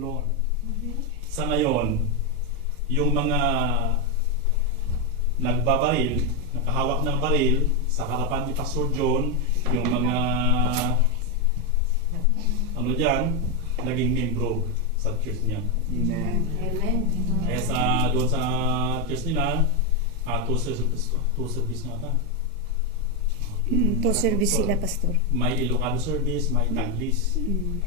Lord. Sa ngayon, yung mga nagbabaril, nakahawak ng baril, sa harapan ni Pastor John, yung mga ano dyan, naging membro sa church niya. Amen. Kaya doon sa church nila, two service nga ata. To service sila, Pastor. May Ilocano service, may Taglis. Mm.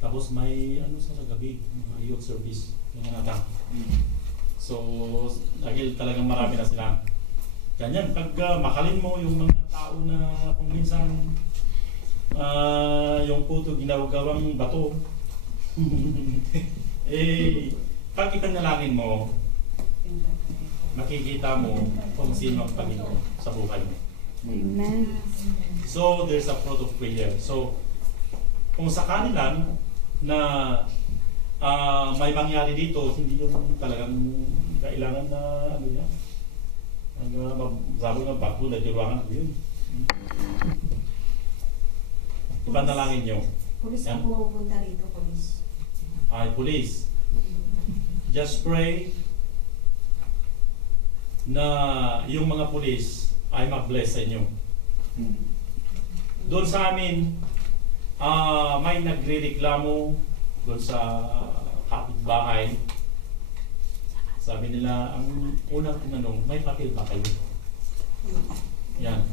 Tapos may ano sa gabi, mga youth service. Yan nga ata. So, dahil talagang marami na sila. Ganyan, pag makalin mo yung mga tao na kung minsan yung puto ginagawang bato, eh, pag ipanalangin mo, makikita mo kung sino ang Panginoon sa buhay mo. Amen. So, there's a fruit of prayer. So, kung sakali lang na may mangyari dito, hindi yung talagang kailangan na ano yan. Sabi ng bago na diruangan ko yun. Ipanalangin nyo. Pulis Yan. ang pumupunta rito, pulis. Ay, police. Just pray na yung mga police ay mag-bless sa inyo. Doon sa amin, may nagre-reklamo doon sa kapitbahay. Sabi nila, ang unang tinanong, may papel ba kayo? Yan.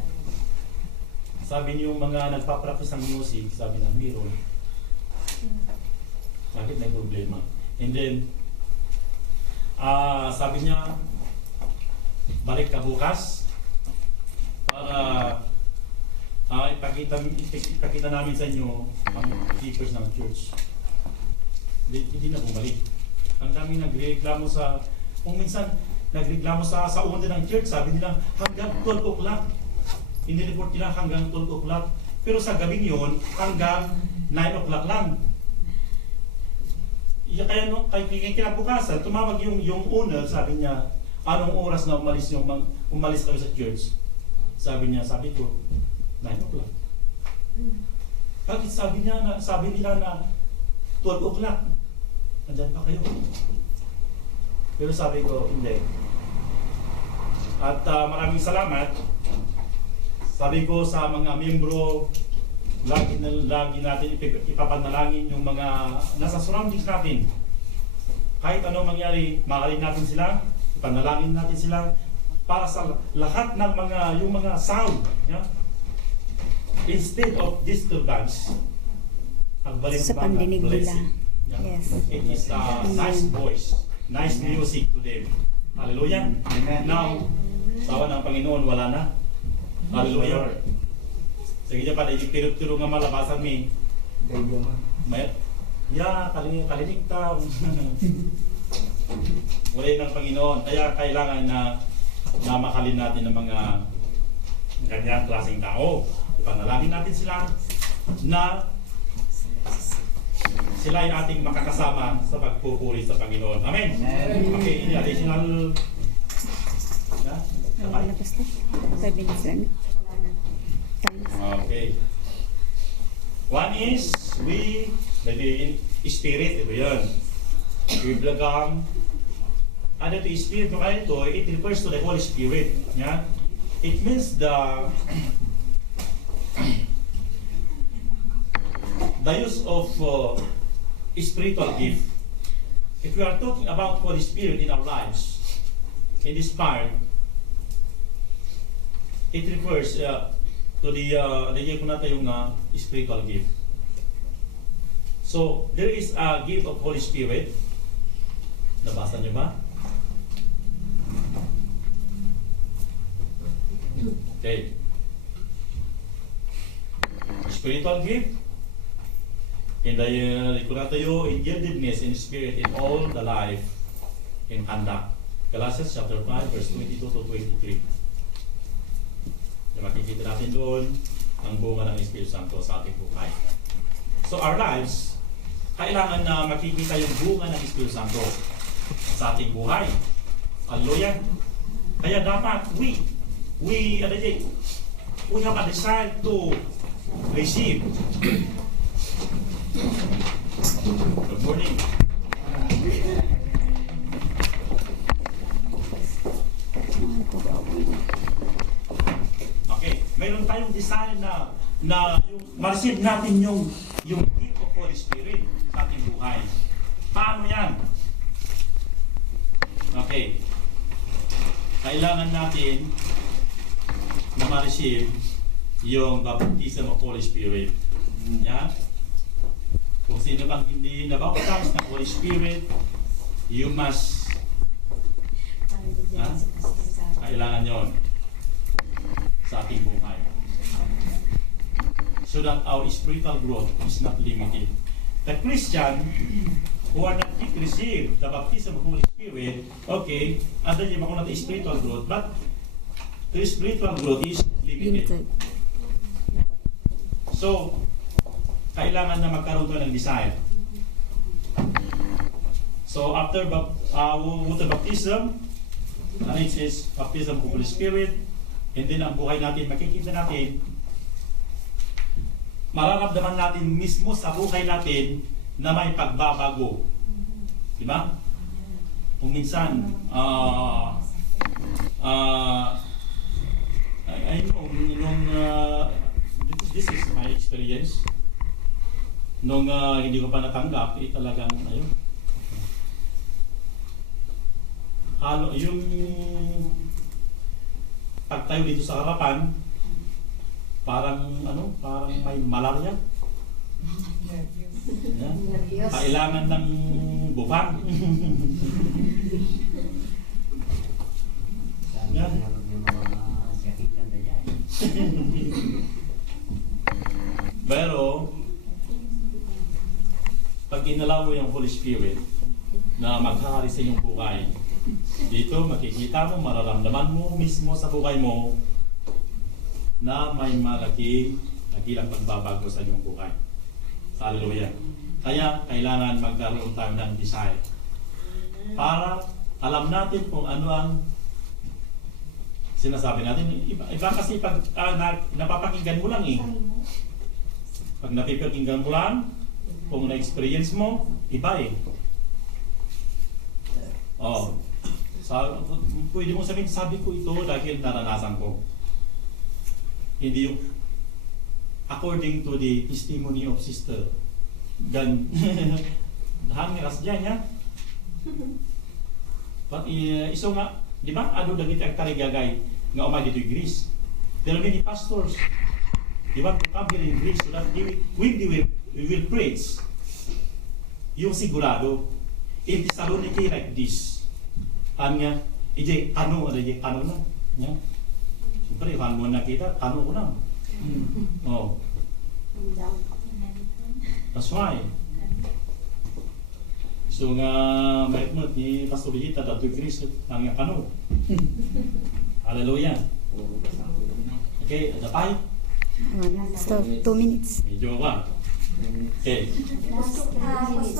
Sabi niyo mga nagpa-practice ng music, sabi na, meron. Bakit may problema? And then, sabi niya, balik ka bukas para ipakita namin sa inyo ang keepers ng church. Hindi na bumalik. Ang dami nagreklamo sa, kung minsan nagreklamo sa owner ng church, sabi nila hanggang 12 o'clock. Inireport nila hanggang 12 o'clock. Pero sa gabing yon hanggang 9 o'clock lang. Kaya kinabukasan, tumawag yung owner, sabi niya, anong oras na umalis kayo sa church? Sabi ko, 9 o'clock. Bakit sabi nila na 12 o'clock? Nandyan pa kayo. Pero sabi ko, hindi. At maraming salamat. Sabi ko sa mga membro, lagi natin ipapanalangin yung mga nasa surroundings natin. Kahit anong mangyari, mahalin natin sila, ipanalangin natin sila para sa lahat ng yung mga sound. Yeah? Instead of disturbance, ang Sa pandinig nila. blessing. Yeah? Yes. It is a nice voice, nice music to them. Hallelujah. Amen. Now, sawa ng Panginoon, wala na. Hallelujah. Sige dyan pala, ipirot-tiro nga malabasan mi. Mayat. Ya, kalinig ta. Wala ng Panginoon. Kaya kailangan na makalin natin ng mga ganyan klaseng tao. Ipanalangin natin sila na sila ay ating makakasama sa pagpupuri sa Panginoon. Amen. Okay, ini additional. Wala na, Pastor. 5 minutes lang. Thanks. Okay. One is the spirit, ito yun. Biblagang, ano ito, spirit, it refers to the Holy Spirit. Yeah? It means the use of spiritual gift. If we are talking about Holy Spirit in our lives, in this part, it refers to the po natin yung spiritual gift. So, there is a gift of Holy Spirit. Nabasa niyo ba? Okay. Spiritual gift. In the tayo in yieldedness in spirit in all the life in conduct. Galatians chapter 5 verse 22 to 23. Makikita natin doon ang bunga ng Espiritu Santo sa ating buhay. So our lives, kailangan na makikita yung bunga ng Espiritu Santo sa ating buhay. Hallelujah. Kaya dapat we have a desire to receive. Good morning. design na yung ma-receive natin yung gift of Holy Spirit sa ating buhay. Paano yan? Okay. Kailangan natin na ma-receive yung baptism of Holy Spirit. Yan. Kung sino bang hindi nabaptize ng Holy Spirit, you must kailangan yon sa ating buhay. So that our spiritual growth is not limited. The Christian who are not yet received the baptism of Holy Spirit, okay, under yung mga spiritual growth, but the spiritual growth is limited. So, kailangan na magkaroon ka ng desire. So, after water baptism, it says baptism of Holy Spirit, and then ang buhay natin, makikita natin, mararamdaman natin mismo sa buhay natin na may pagbabago. Diba? Kung minsan, I know, this is my experience. Nung hindi ko pa natanggap, talagang, ayun, halo, yung pagtayo dito sa harapan, parang may malaria. Yan. Kailangan ng bufang. Yan. Pero pag inalaw mo yung Holy Spirit na maghahari sa iyong buhay, dito makikita mo, mararamdaman mo mismo sa buhay mo na may nagilang pagbabago sa iyong buhay. Hallelujah. Kaya kailangan magkaroon tayo ng desire para alam natin kung ano ang sinasabi natin. Iba kasi pag napapakinggan mo lang eh. Pag napipakinggan mo lang, kung na-experience mo, iba eh. Oh. Pwede mo sabihin, sabi ko ito dahil naranasan ko. Hindi yung according to the testimony of Sister Gan. Hangiras dyan, ya? But iso nga, di ba? Ano dagiti ang karigagay nga umay dito yung Greece. There are many pastors. They want to come here in Greece so that we will preach yung sigurado. In Thessaloniki like this. Nga, ano na. Nya? Siyempre, mo nakita, ano ko lang. Oh. That's why. So nga, maikmot ni Pastor Villita, dato yung Greece, ang ano. Hallelujah. Okay, adapay. So, 2 minutes. Medyo ba? Okay. Pastor,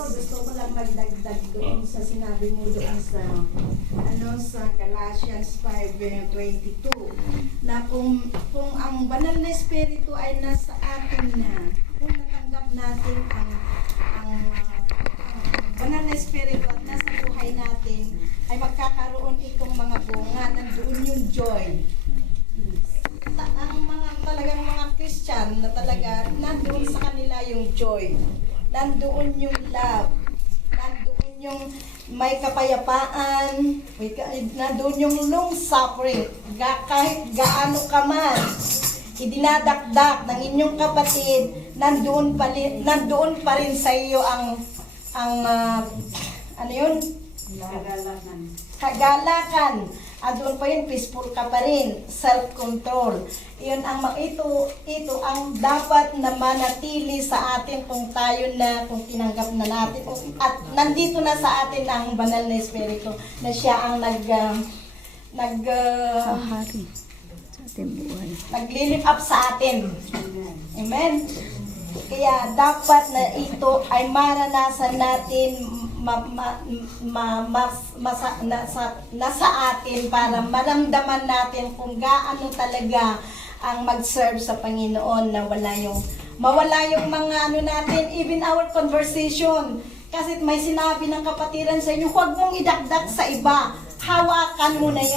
gusto ko lang magdagdag doon sa sinabi mo doon sa Galatians 5:22 na kung ang banal na espiritu ay nasa atin na, kung natanggap natin ang banal na espiritu at nasa buhay natin, ay magkakaroon itong mga bunga, nandoon yung joy. Ang talagang mga Christian na talaga, nandoon sa kanila yung joy, nandoon yung love, nandoon yung may kapayapaan, nandoon yung long suffering. Kahit gaano ka man idinadakdak ng inyong kapatid, nandoon pa rin sa iyo ang ano yun? Kagalakan. Doon pa yun, peaceful ka pa rin, self-control. Ito ang dapat na manatili sa atin kung tinanggap na natin. At nandito na sa atin ang banal na espiritu na siya ang Hahari sa ating buhay. nag-lift up sa atin. Amen? Kaya dapat na ito ay maranasan natin nasa atin para maramdaman natin kung gaano talaga ang mag-serve sa Panginoon na mawala yung mga natin, even our conversation. Kasi may sinabi ng kapatiran sa inyo, huwag mong idakdak sa iba, hawakan mo na yan.